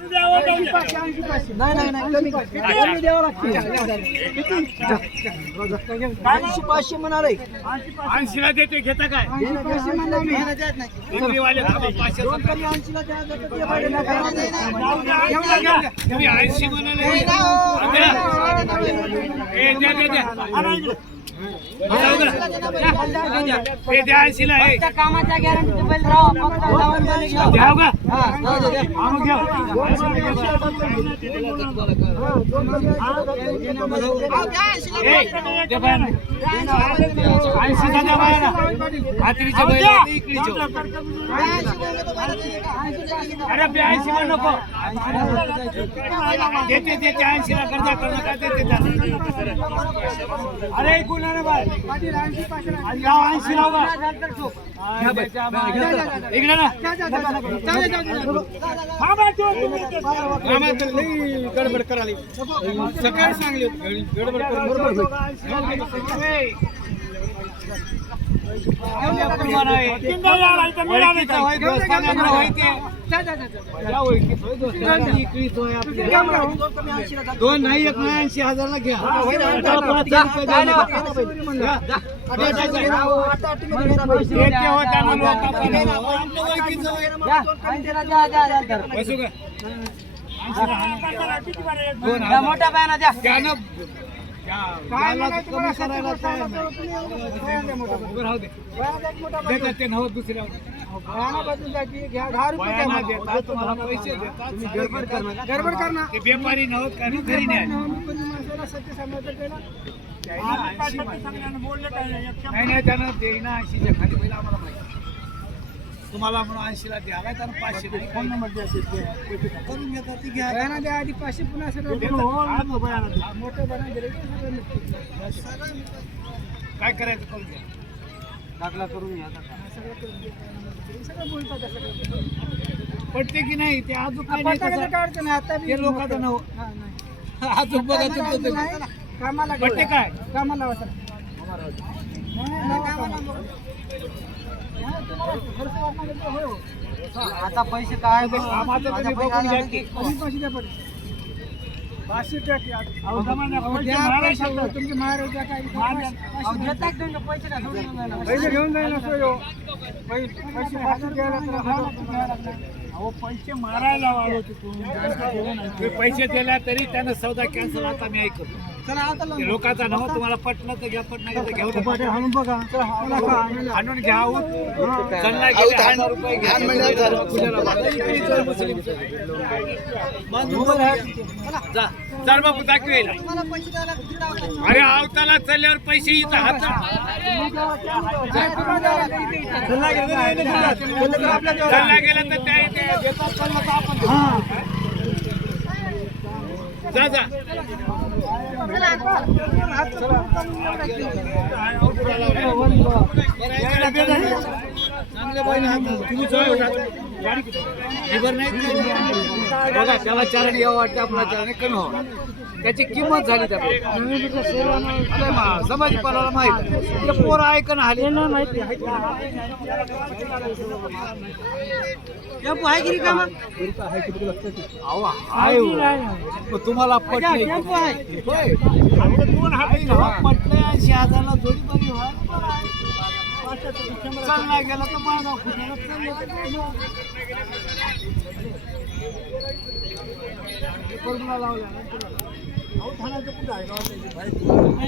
नाही नाही नाही कमी कमी द्यावं लागते ऐंशी पाचशे म्हणाले. ऐंशीला देते घेता काय पाचशे म्हणलं ऐंशी. म्हणाले द्या. गॅरंटी राव अरे ब्याऐंशी ला नको देते देते ऐंशी ला कर्जा करणं काय देते अरे गडबड بھائی پاتي सांगली गडबड آ جا 80 दोन नाही एक नाही ऐंशी हजारला घ्या. आता पाच जा, रुपये जा, द्या. जा. आता आता तुम्ही घेणार पैसे. एक तेव्हा त्यांना लोकांना नाही. आमच्या ओळखीचं होय. द्या, ऐंशीला द्या, द्या, द्या, द्या. बसू का? दोन, द्या, मोठ्या बायांना द्या त्यानं त्याला कमी करायला तयार नाही. उभं राहू दे. देतात ते नव्हतं दुसऱ्या वयानं देतात, तुम्हाला पैसे देतात, गडबड करणार गडबड करणार ते व्यापारी नव्हत का घरी नाही नाही नाही त्यानं देईना ऐंशीच्या खाली पहिला आम्हाला माहिती तुम्हाला म्हणून ऐंशीला द्यायला त्यानं पाचशे नाही. फोन नंबर द्या करून घेतात ती घ्या आधी पाचशे पुन्हा हा, मोठं बना दिलं. काय करायचं करून घ्या दाखला करून घ्या पटते की नाही? ते अजून काय नाही तसं. आता ते लोकांचं नाव अजून बघा तुमचं. कामाला पटते काय? कामाला वाचा आता पैसे काय? कामाचं तुम्ही बघून घ्या की. पैसे द्या पडले पैसे महाराष्ट्रात. तुमचे महाराजा काय महाराष्ट्रात. पैसे द्या सोडून द्या ना. पैसे घेऊन जायला सोय पैसे पाचशे अहो पैसे मारायला तुम्ही पैसे दिला तरी त्यानं सौदा कॅन्सल आता मी ऐकतो. चला लोकांचा नाव तुम्हाला पटलं तर घ्या पटलं नाही तर घेऊ. आणून बघा. चला, चला. आणून घ्या. त्यांना गेले हजार रुपये घ्या. जर बापू दाखवेल. मला पैसे द्यायला किती लागतात? अरे आवताला चालल्यावर पैसे इथं हातात. चालला गेला तर त्या चांगले तुम्ही बघा त्याला चारण यावं वाटतं आपला चारण कमी व्हावं. त्याची किंमत झाली त्या अरे मा समाज पालाला माहीत ते पोरं ऐकणं टेम्पो आहे की रिकामा? अहो, आहे हो. मग तुम्हाला की? टेम्पो आहे. होय. आहे ना, पटलंय ऐंशी हजारला जोडी बरी व्हा. चालला गेला तर माझा तुला लावला ना तुला. अहो, ठाण्याचं कुठं आहे गावात?